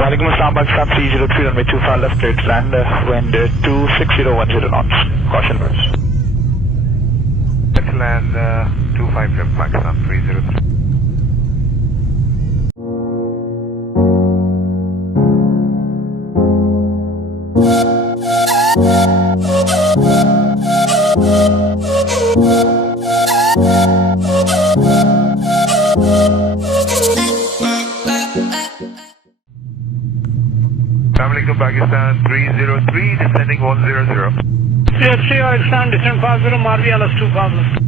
Walaikum Assalam, Pakistan 303 runway 25 left, straight land, wind 26010 knots. Caution. Let's land 25 left, Pakistan 303. Assalamualaikum, Pakistan 303, descending 100. 303, Pakistan, descend 50, Marvi LS 250.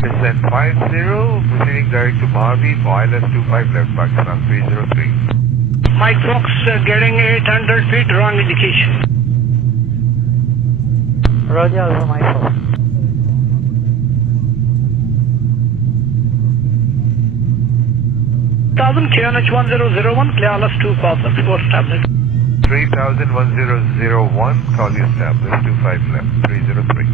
Descend 50, proceeding direct to Marvi, ILS 25 left, Pakistan 303. Mike Fox getting 800 feet, wrong indication. Roger, over Mike Fox. QNH 1001, clear LS 250, before established. 3000 1001, call you established, 25 left, 303.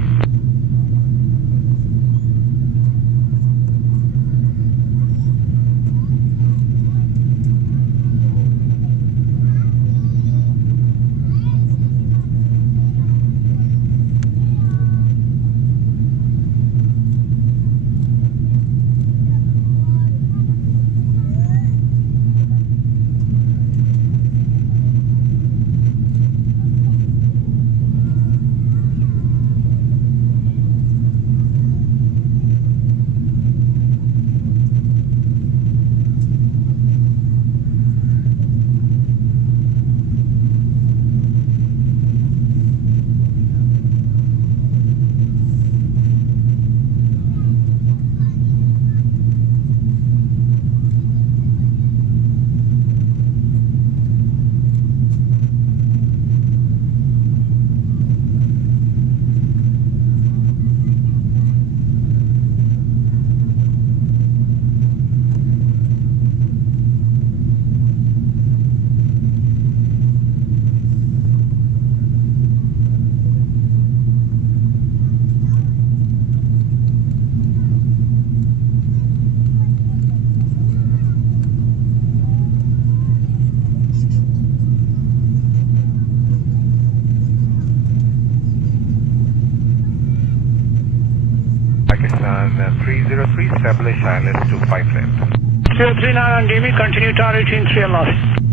Pakistan 303, establish ILS 25 left. 039 on Jimmy, continue to R18 3 loss.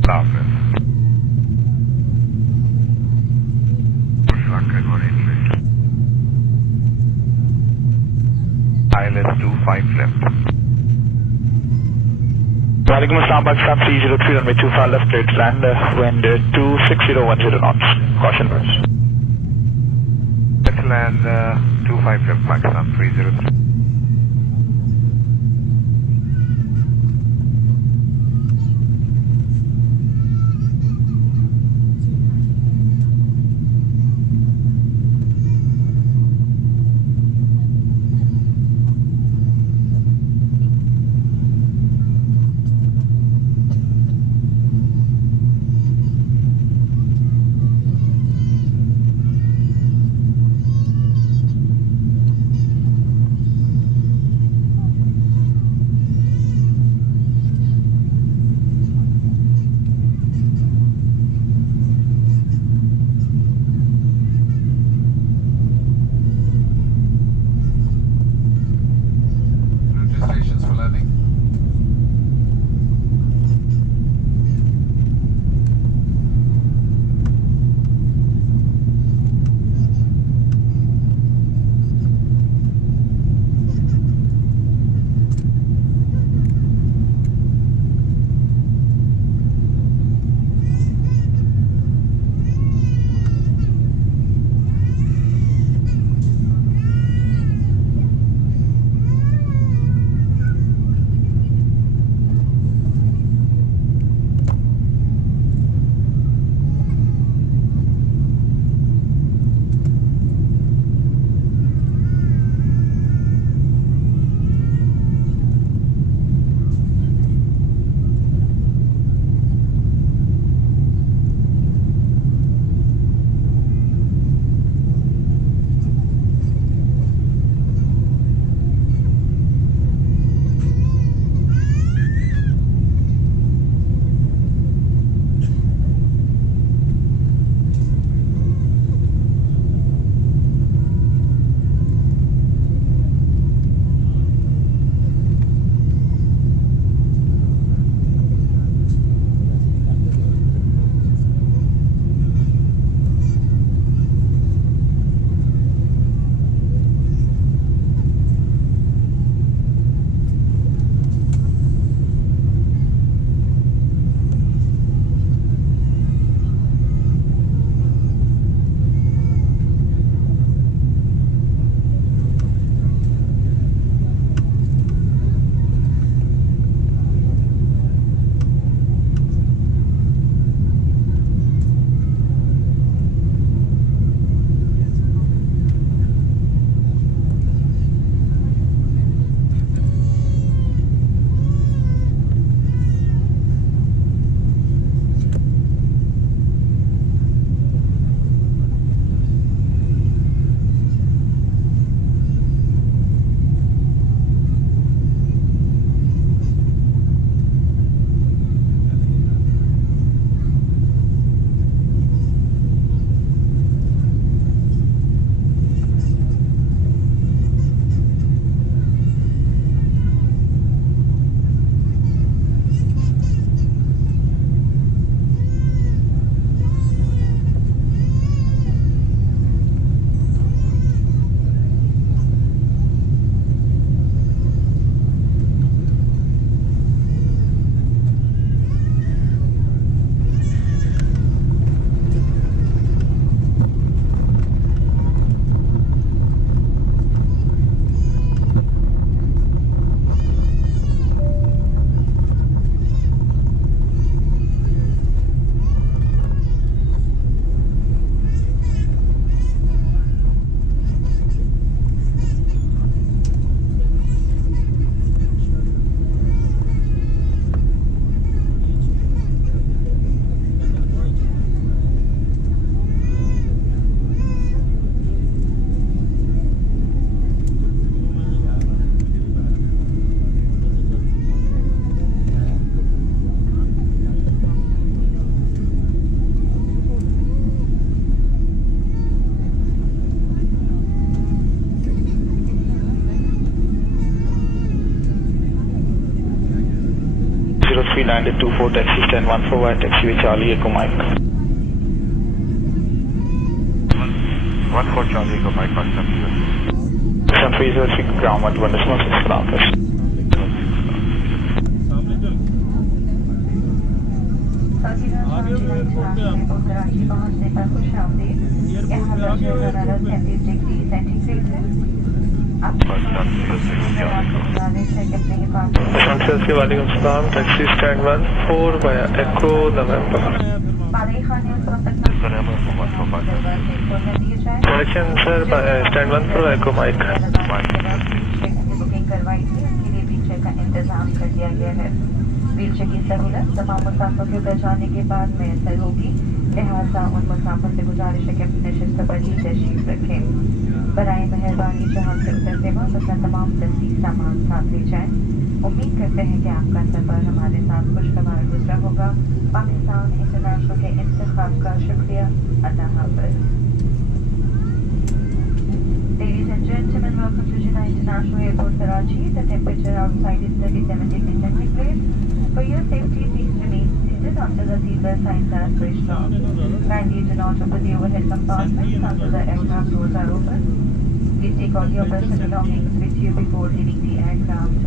Loudness. ILS 25 left. Walaikum Assalam, Pakistan 303 runway 25 left, straight land, wind 26010 knots. Caution. Let's land 25 left, Pakistan 303. landed 24 taxi stand 14 via taxiway Charlie Echo Mike. 14 Charlie Echo Mike, contact you. 303 ground 1.6 kilometers. Karachi पहुंचने पर खुश आमदीद। यहाँ पर हरारत 33 degree centigrade है। taxi stand 14 via Echo November. Correction sir, stand 14 Echo Mike. Booking करवाई थी, उसके लिए व्हीलचेयर का इंतजाम कर दिया गया है। व्हीलचेयर की सहूलत तमाम मुसाफिर के उतर जाने के बाद मैसर होगी, लिहाजा उन मुसाफिर से गुजारिश है कि अपने नशिस्त पर ही तशरीफ रखें। बराए मेहरबानी जहां से उतरते वक्त अपना तमाम दस्ती सामान साथ ले जाएं। उम्मीद करते हैं कि आपका सफर हमारे साथ खुशगवार गुजरा होगा। पाकिस्तान इंटरनेशनल के इंतखाब का शुक्रिया। अल्लाह हाफ़िज़। Ladies and gentlemen, welcome to Jeddah International Airport, Karachi. The temperature outside is 37 degrees centigrade. For your safety, please remain seated until the seatbelt signs are switched on. Kindly do not open the overhead compartments until the aircraft doors are open. Please take all your personal belongings with you before leaving the aircraft.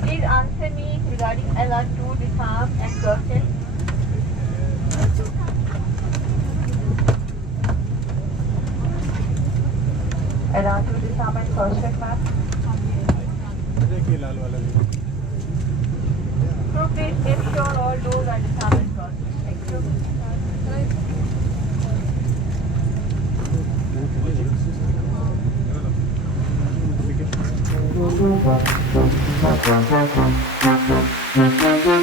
Please answer me regarding LR2 disarm and crossing. LR2 disarm and cross-check, ma'am. So please make sure all doors are disarmed and cross-checked. Thank you.